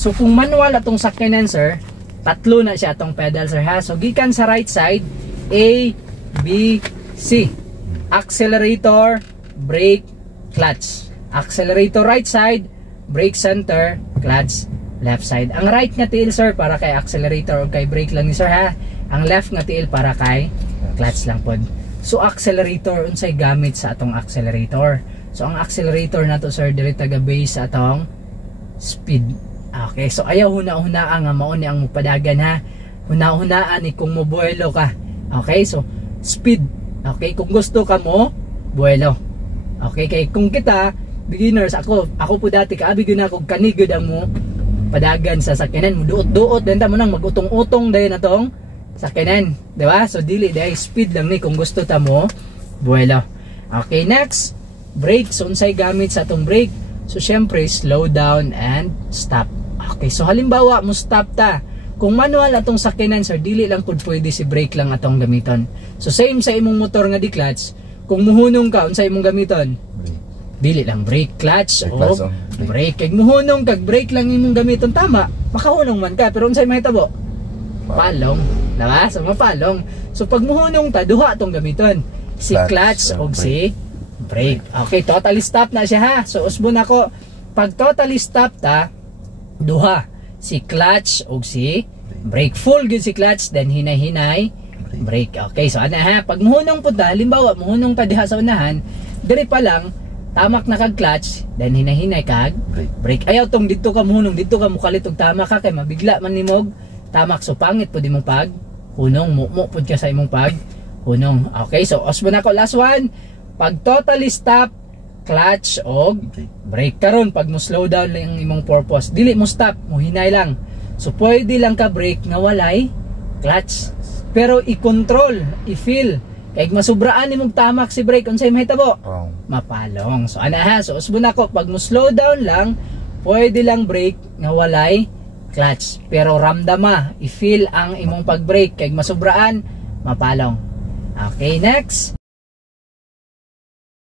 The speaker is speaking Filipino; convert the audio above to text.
So kung manual atong sakyanan sir, tatlo na siya atong pedal sir ha. So gikan sa right side, A, B, C. Accelerator, brake, clutch. Accelerator right side, brake center, clutch left side. Ang right nga tiil sir para kay accelerator o kay brake lang ni sir ha. Ang left nga tiil para kay clutch lang pod. So accelerator unsay gamit sa atong accelerator. So ang accelerator nato sir diri taga base sa atong speed. Okay, so ayaw huna-hunaan nga mao ni ang mupadagan ha. Huna-hunaan ni kung mobuelo ka. Okay, so speed. Okay, kung gusto ka mo buelo. Okay, kay kung kita beginners, ako po dati kaabi gyud na kog kanigod ang mo padagan sa sakyanan mo duot-duot din ta mo nang magutong-utong dayon atong sakyanan, di ba? So dili dai speed lang ni kung gusto ta mo buelo. Okay, next, brake. So unsay gamit sa atong brake? So syempre slow down and stop. Okay, so halimbawa mo stop ta. Kung manual atong sakyanan sir, dili lang pud pwede si brake lang atong gamiton. So same sa imong motor nga di clutch, kung muhunong ka unsay imong gamiton? Dili lang brake, clutch o brake. Kag muhunong kag brake lang imong gamiton tama, makahunong man ka pero unsay mahitabo? Palong, diba? So mapalong. So pag muhunong ta duha atong gamiton, si clutch o si brake. Okay, totally stop na siya ha. So usbon ako, pag totally stop ta duha, si clutch o si brake. Full gyud si clutch, then hinay-hinay brake. Okay, so ana ha, pag muhunong pud ta, halimbawa muhunong ta diha sa unahan, diri pa lang tamak na kag clutch, then hinay-hinay kag brake. Ayaw tong dito ka muhunong, dito ka mukalit og tama ka kay mabigla man nimog tamak. So pangit pud imong pag hunong, mo pud ka sa imong pag hunong. Okay, so osbo na ko last one. Pag totally stop, clutch og brake. Karon pag mo slow down lang imong purpose, dili mo stop, mo hinay lang. So pwede lang ka brake nga walay clutch, pero i-control, i-feel. Kaya masubraan nimong tamak si brake, unsay mahitabo? Mapalong. So ana ha, so usbon ako, pag mo slow down lang, pwede lang brake nga walay clutch, pero ramdama, i-feel ang imong pag-brake. Kaya masubraan, mapalong. Okay, next.